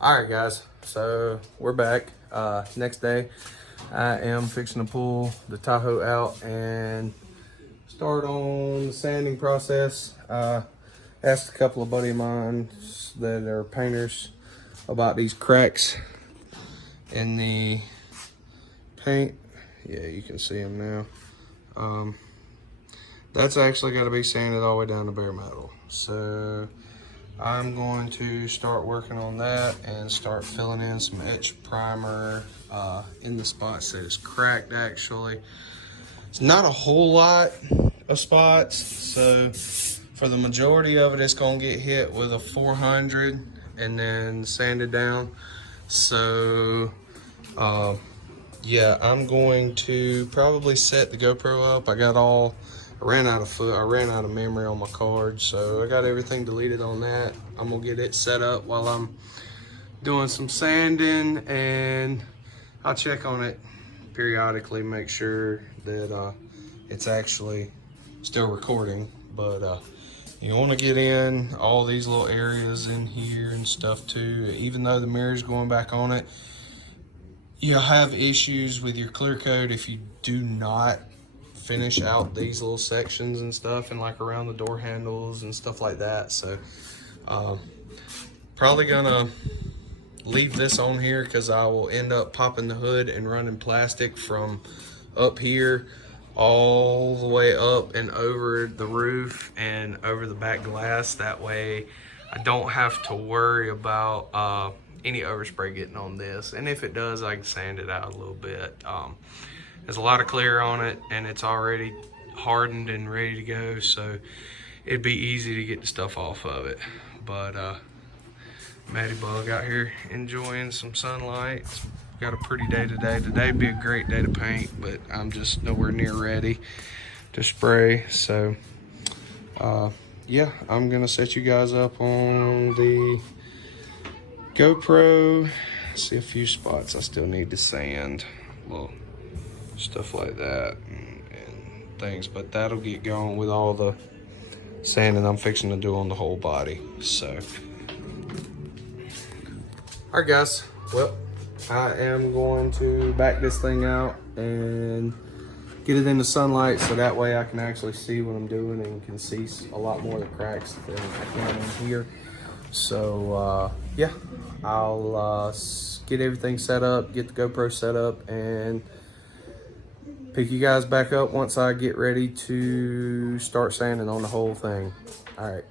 All right, guys. So we're back. Next day, I am fixing to pull the Tahoe out and start on the sanding process. Asked a couple of buddy of mine that are painters about these cracks in the paint. Yeah, you can see them now. That's actually got to be sanded all the way down to bare metal. So I'm going to start working on that and start filling in some etch primer in the spots that is cracked. Actually, it's not a whole lot of spots, so for the majority of it, it's going to get hit with a 400 and then sanded down. So yeah, I'm going to probably set the GoPro up. I ran out of memory on my card, so I got everything deleted on that. I'm gonna get it set up while I'm doing some sanding, and I'll check on it periodically, make sure that it's actually still recording. But you want to get in all these little areas in here and stuff too. Even though the mirror's going back on it, you'll have issues with your clear coat if you do not finish out these little sections and stuff, and like around the door handles and stuff like that. So probably gonna leave this on here because I will end up popping the hood and running plastic from up here all the way up and over the roof and over the back glass. That way I don't have to worry about any overspray getting on this, and if it does, I can sand it out a little bit. There's a lot of clear on it, and it's already hardened and ready to go, so it'd be easy to get the stuff off of it. But Matty Bug out here enjoying some sunlight. It's got a pretty day today. Today'd be a great day to paint, but I'm just nowhere near ready to spray. So yeah, I'm gonna set you guys up on the GoPro. See a few spots I still need to sand, little stuff like that and things, but that'll get going with all the sanding I'm fixing to do on the whole body. So all right, guys, well, I am going to back this thing out and get it in the sunlight so that way I can actually see what I'm doing and can see a lot more of the cracks than I can in here. So yeah, I'll get everything set up, get the GoPro set up, and pick you guys back up once I get ready to start sanding on the whole thing. All right.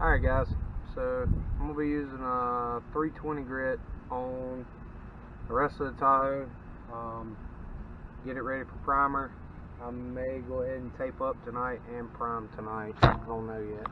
Alright guys, so I'm going to be using a 320 grit on the rest of the Tahoe. Get it ready for primer. I may go ahead and tape up tonight and prime tonight. I don't know yet.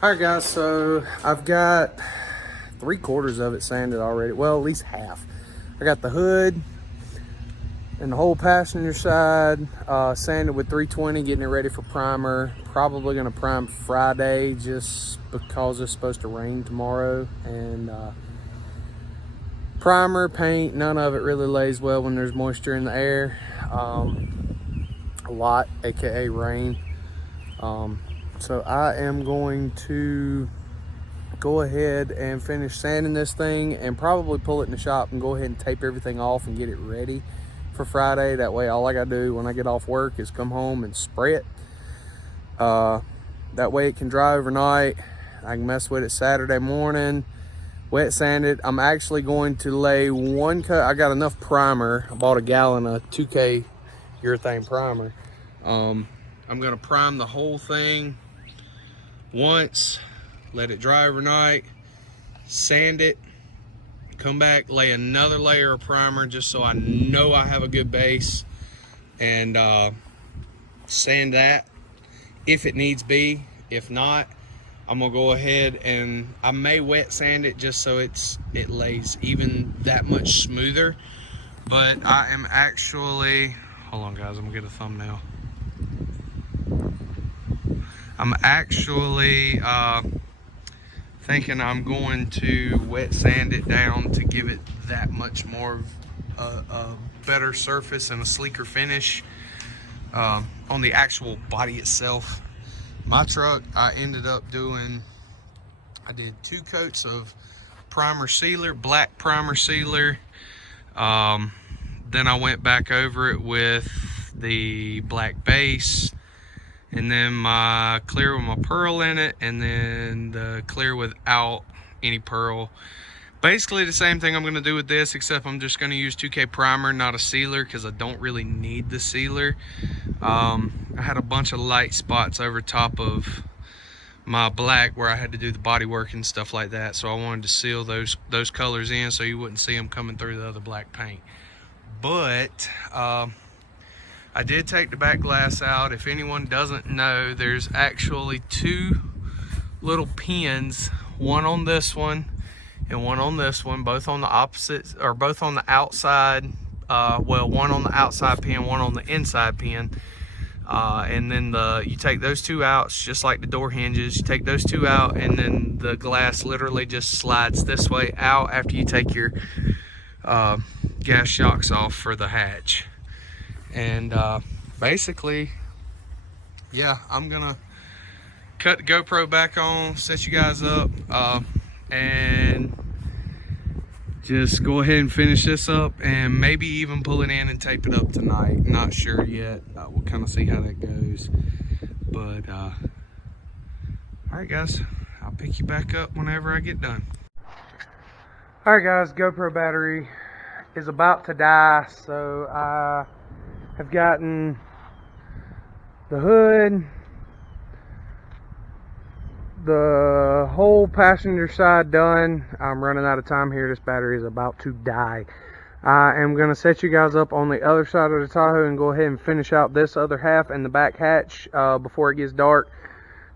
Alright guys, so I've got 3/4 of it sanded already. Well, at least half. I got the hood and the whole passenger side sanded with 320, getting it ready for primer. Probably going to prime Friday just because it's supposed to rain tomorrow. And primer, paint, none of it really lays well when there's moisture in the air. A lot, aka rain. So I am going to go ahead and finish sanding this thing and probably pull it in the shop and go ahead and tape everything off and get it ready for Friday. That way all I gotta do when I get off work is come home and spray it. That way it can dry overnight. I can mess with it Saturday morning, wet sand it. I'm actually going to lay one coat. I got enough primer. I bought a gallon of 2K urethane primer. I'm gonna prime the whole thing once, let it dry overnight, sand it, come back, lay another layer of primer just so I know I have a good base, and sand that if it needs be. If not, I'm gonna go ahead and I may wet sand it just so it lays even that much smoother. But I am actually, hold on guys, I'm gonna get a thumbnail. I'm actually thinking I'm going to wet sand it down to give it that much more a better surface and a sleeker finish on the actual body itself. My truck, I did 2 coats of primer sealer, black primer sealer. Then I went back over it with the black base, and then my clear with my pearl in it, and then the clear without any pearl. Basically the same thing I'm going to do with this, except I'm just going to use 2K primer, not a sealer, because I don't really need the sealer. I had a bunch of light spots over top of my black where I had to do the body work and stuff like that, so I wanted to seal those colors in so you wouldn't see them coming through the other black paint. But I did take the back glass out. If anyone doesn't know, there's actually 2 little pins, one on this one and one on this one, both on the opposites, or both on the outside. Well, one on the outside pin, one on the inside pin. And then you take those 2 out, it's just like the door hinges. You take those 2 out, and then the glass literally just slides this way out after you take your gas shocks off for the hatch. And basically, yeah, I'm gonna cut the GoPro back on, set you guys up, and just go ahead and finish this up, and maybe even pull it in and tape it up tonight. Not sure yet. We'll kind of see how that goes. But all right guys, I'll pick you back up whenever I get done. All right guys, GoPro battery is about to die, so I have gotten the hood, the whole passenger side done. I'm running out of time here. This battery is about to die. I am going to set you guys up on the other side of the Tahoe and go ahead and finish out this other half and the back hatch before it gets dark,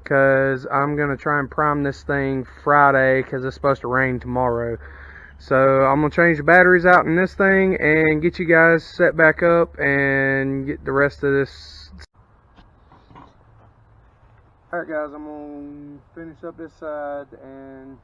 because I'm going to try and prime this thing Friday because it's supposed to rain tomorrow. So I'm going to change the batteries out in this thing and get you guys set back up and get the rest of this. Alright guys, I'm going to finish up this side and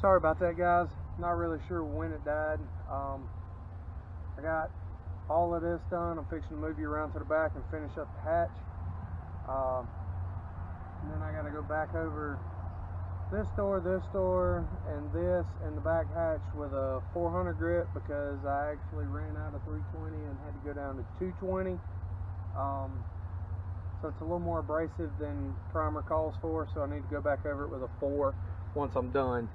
Sorry about that, guys. Not really sure when it died. I got all of this done. I'm fixing to move you around to the back and finish up the hatch. And then I got to go back over this door, and this, and the back hatch with a 400 grit because I actually ran out of 320 and had to go down to 220. So it's a little more abrasive than primer calls for, so I need to go back over it with a 4 once I'm done.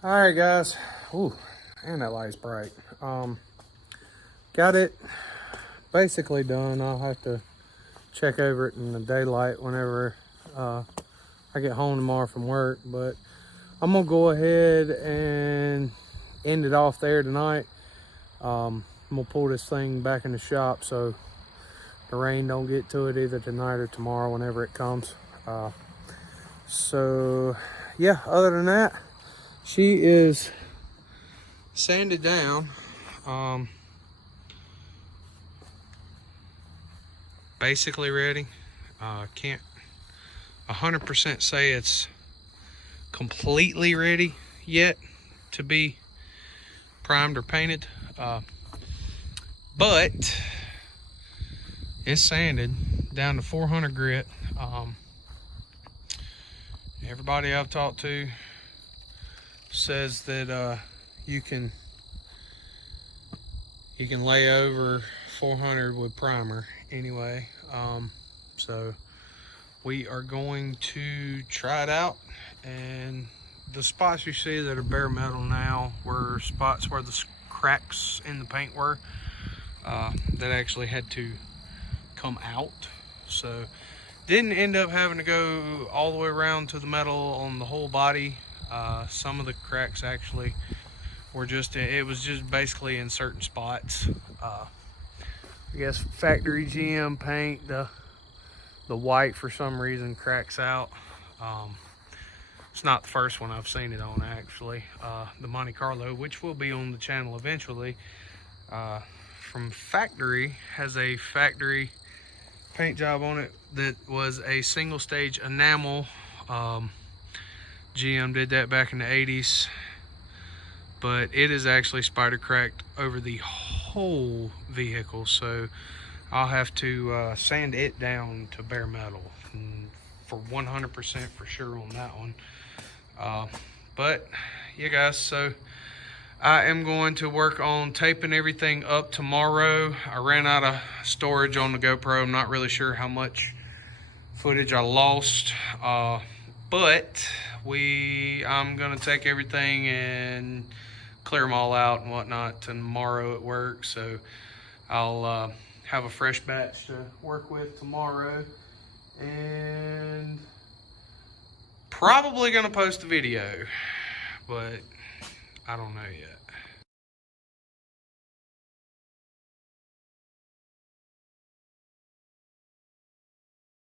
All right, guys. Ooh, and that light's bright. Got it basically done. I'll have to check over it in the daylight whenever I get home tomorrow from work, but I'm gonna go ahead and end it off there tonight. I'm gonna pull this thing back in the shop so the rain don't get to it either tonight or tomorrow whenever it comes. So yeah, other than that, she is sanded down. Basically ready. Can't 100% say it's completely ready yet to be primed or painted, but it's sanded down to 400 grit. Everybody I've talked to says that you can lay over 400 with primer anyway. So we are going to try it out, and the spots you see that are bare metal now were spots where the cracks in the paint were that actually had to come out. So didn't end up having to go all the way around to the metal on the whole body. Some of the cracks actually were it was just basically in certain spots. I guess factory GM paint, the white for some reason cracks out. It's not the first one I've seen it on, actually. The Monte Carlo, which will be on the channel eventually, from factory, has a factory paint job on it that was a single stage enamel. GM did that back in the 80s, but it is actually spider cracked over the whole vehicle, so I'll have to sand it down to bare metal for 100% for sure on that one. But yeah, guys, so I am going to work on taping everything up tomorrow. I ran out of storage on the GoPro. I'm not really sure how much footage I lost, but I'm gonna take everything and clear them all out and whatnot tomorrow at work. So I'll have a fresh batch to work with tomorrow. And probably gonna post a video, but I don't know yet.